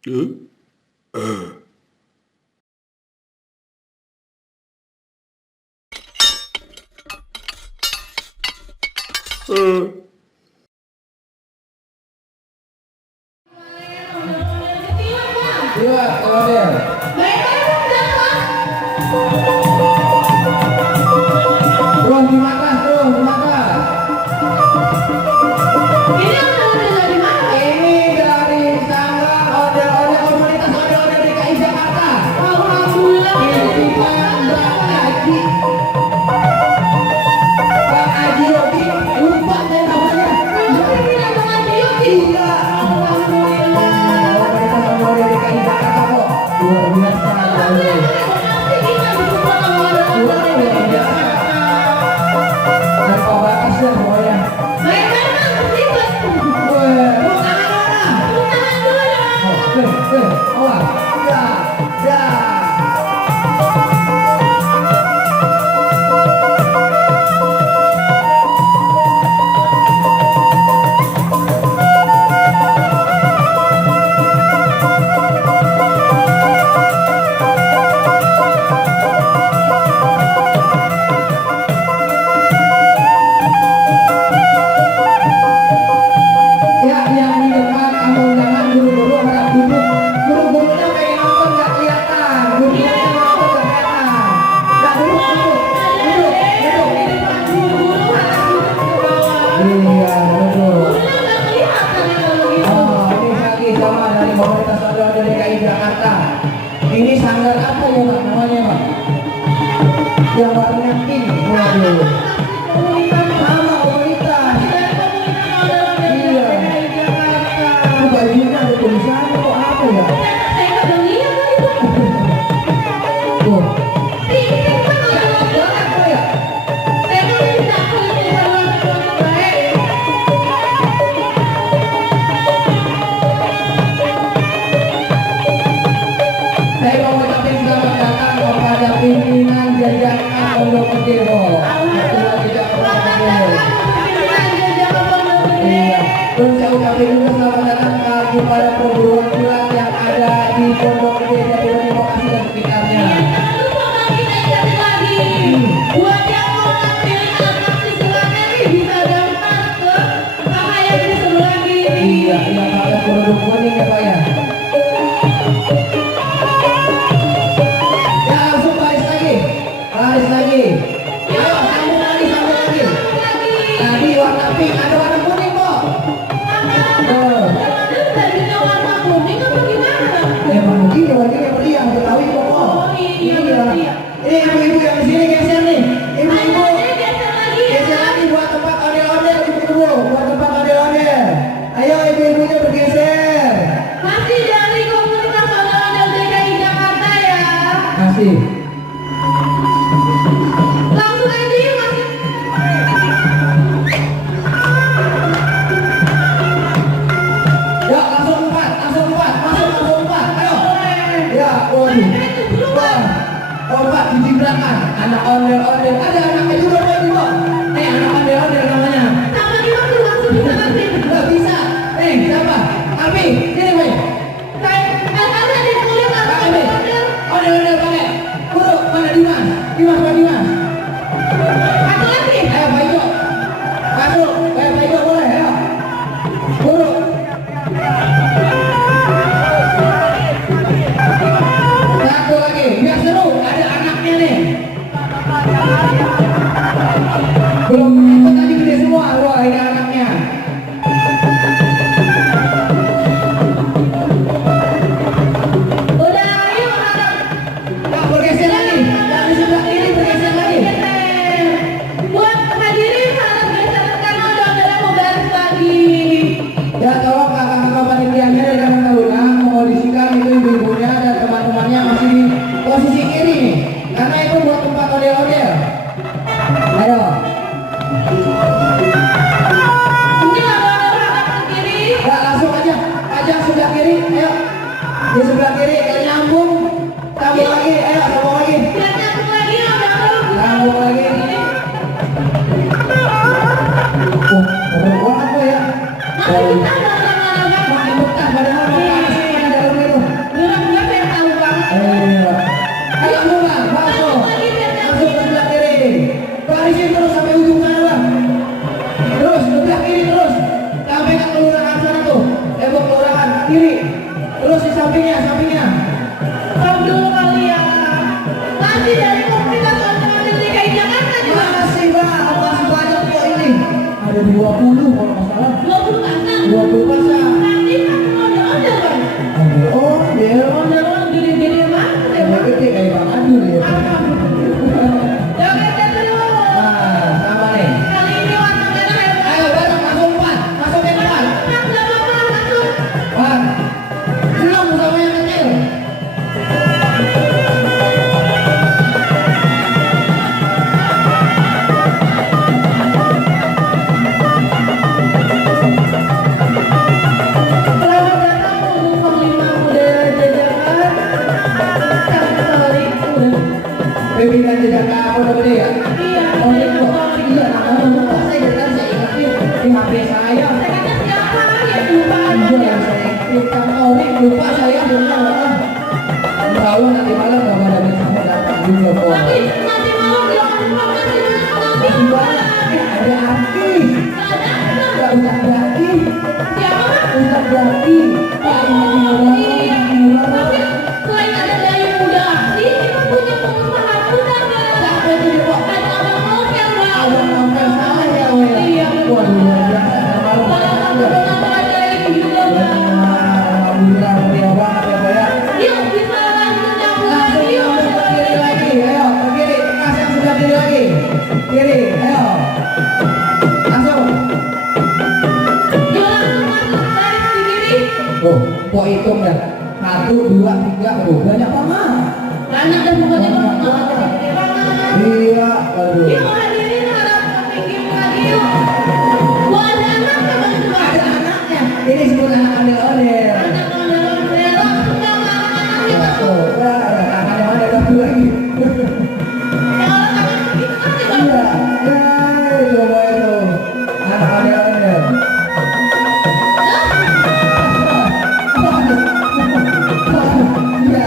Iya, kalau dia. Terus dimakan, terus dimakan. Ini oleh-oleh dari mana? Ini dari Sanggar Oleh-oleh Komunitas Oleh-oleh DKI Jakarta. Alhamdulillah. Titipan Bang Haji. Bang Haji Yogi, lupa saya namanya. Ini bilang Bang Haji Yogi. Iya. Alhamdulillah. Komunitas Oleh-oleh DKI Jakarta kok. Luar biasa. Alhamdulillah. Nanti kita berjumpa sama orang-orang dari Jakarta. Tanpa batas ya pokoknya. Main-main Bang, terlibat. Weh, lu tangan mana? Tepuk tangan dulu dong. Awas. Ya, ya. Ya, yang di depan kamu jangan buru-buru pada duduk. Buru-burunya pengen nonton nggak kelihatan. Buru-burunya nonton nggak kelihatan. Nggak duduk, duduk, duduk, duduk. Iya, duduk. Oh, ini lagi sama dari Komunitas Oleh-oleh DKI Jakarta. Ini sanggar apa ya Pak namanya Pak? Yang warnanya pink. Waduh. Sama komunitas. Iya. Itu bajunya ada tulisannya kok apa ya? Tuh. Banget tuh ya. Saya mau ucapin selamat datang kepada pimpinan jajaran Pondok Gede. Ketua jajaran Pondok Gede. Iya. Terus saya ucapin juga selamat datang kepada perguruan silat yang ada di Pondok Gede, Jatiwangi, Bekasi dan sekitarnya. Buat yang mau ngambil atraksi silatnya nih bisa daftar ke kakak yang di sebelah kiri. Iya, iya pakai produk kuning ya Pak ya. Ya langsung baris lagi, baris lagi. Ayo sambung lagi, sambung lagi. Tadi warna pink, ada warna kuning kok. Tuh. Tadinya warna kuning apa gimana? Emang begini warnanya meriah, Betawi kok. Oh iya. Ini ibu-ibu yang di sini geser nih. Ibu-ibu Ayo geser lagi ya. geser lagi buat tempat ondel-ondel, ibu-ibu buat tempat ondel-ondel. Ayo ibu-ibunya bergeser. Masih dari komunitas oleh-oleh DKI Jakarta ya. Kasih. Langsung aja yuk masih. Ya langsung empat, langsung empat. Ayo. Ya, waduh. Wah, empat dijibrakan. Anak ondel-ondel. Ada anaknya juga Ibu. Anak ondel-ondel namanya. Sama kita tuh langsung bisa nanti. Nggak bisa. Siapa? Alfi. Sini Boy. Ada di kulit atau Pakai Boy. ondel-ondel. Ondel-ondel pakai. Guru mana Dimas? Mana Dimas? Satu lagi. Ayo Pak Ijo. Masuk. Ayo Pak Ijo boleh. Ayo. Guru. Satu lagi. Biar seru. Ada anaknya nih. Belum itu tadi gede semua. Wah ini anaknya. Udah yuk anak. Nah, bergeser lagi. Yang di sebelah kiri bergeser lagi. Buat hadirin harap geser karena udah mau baris lagi. Ya tolong kakak-kakak panitianya dan kakak taruna mengondisikan itu ibu-ibunya dan teman-temannya masih di posisi kiri nih. Karena itu buat tempat ondel-ondel. Ayo. Mungkin ada orang ke kiri. Ya langsung aja. Aja sebelah kiri. Ayo. Di sebelah kiri. Nyambung. Sambung lagi. Ayo sambung lagi. Biar nyambung lagi ya udah kalau Sambung lagi. Oh, bener banget tuh ya. masih kita ada olahraga. Makin betah padahal mau panas pada dalam itu. Terus di sampingnya, sampingnya. Stop dulu kali ya. Masih dari komunitas otomotif DKI Jakarta juga. Masih Mbak, masih banyak kok ini. Ada 20 kalau nggak salah. 20 pasang. 20 pasang. Nanti kan ondel-ondel kan. Oh, dia Ondel-ondel gede-gede banget ya Bang. gede kayak Bang Adul ya. Joget dulu. Nah, sama nih. Kali ini warna merah ya Bang. Ayo bareng masuk depan, masuk ke depan. Mas, nggak apa-apa, masuk. Bang, belum sama yang kecil. Selamat datang untuk Panglima Muda Jajaran. Katolik Muda. Pimpinan jejak kamu udah gede ya? Iya, Oh, saya itu. Katolik Iya, Muda. namanya saya dengar saya ingatin di HP saya. Saya siapa ya lupa Iya, aja. saya ikutkan Ori, lupa saya dengar. Insya Allah nanti malam nggak ada bersama datang juga kok. Tapi nanti malam jangan lupa kasih nanti Masih banyak, ada artis. Nggak usah jadi. siapa? Ustaz Jaki, Pak Iya. Tapi selain ada Dayu Muda Aksi, kita punya pengusaha muda kan? Siapa itu dia, Pak? Ada Abang Novel Bang. Abang Novel sama ya, Wel? Iya. Waduh, luar biasa. Malu Salah satu banget. pengacara dari juga Bang. Alhamdulillah, mulia banget ya, Pak ya. Yuk bisa langsung nyambung Langsung lagi yuk. ke kiri lagi, ayo ke kiri, Mas yang sebelah kiri lagi. Kiri, ayo. Langsung. Yuk langsung masuk garis di kiri. Oh, kok hitung ya? 1, 2, 3, aduh banyak banget. Banyak dan pokoknya Bang, makasih gede banget. Iya, aduh. Yuk hadirin harap pinggir lagi yuk. Gua ada anaknya Bang itu Bang. Ada anaknya. Ini sebut anak ondel-ondel. Anak ondel-ondel langsung yang anak-anak kita tuh. Oh, ya, ada tangannya mana satu lagi. Kalau tangan kita kasih Bang. Iya, ya, coba itu. Anak ondel-ondel. Iya.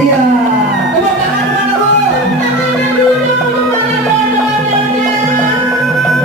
Iya. Tepuk tangan mana, Bu? Tangannya dulu untuk para ondel-ondelnya. Wah, udah tepuk tangan.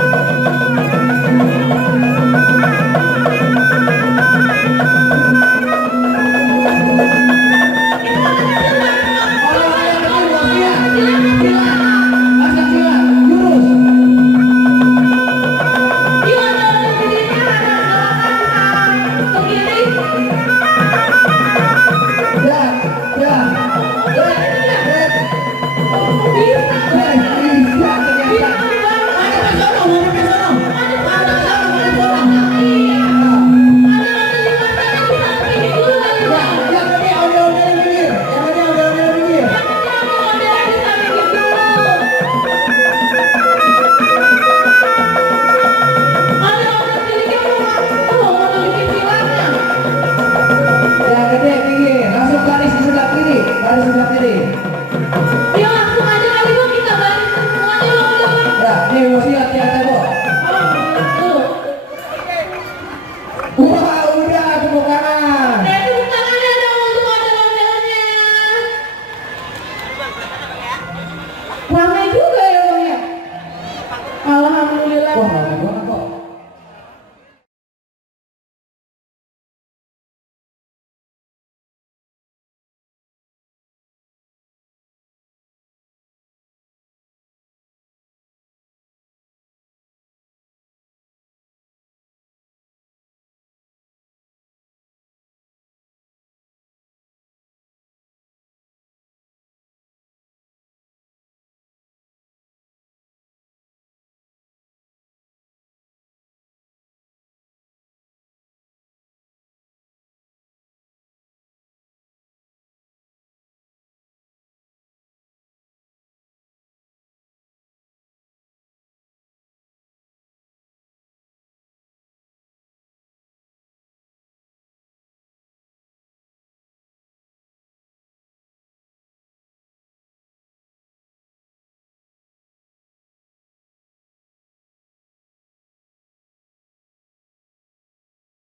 Ramai juga ya Bang ya. Alhamdulillah. Wah, ramai banget kok.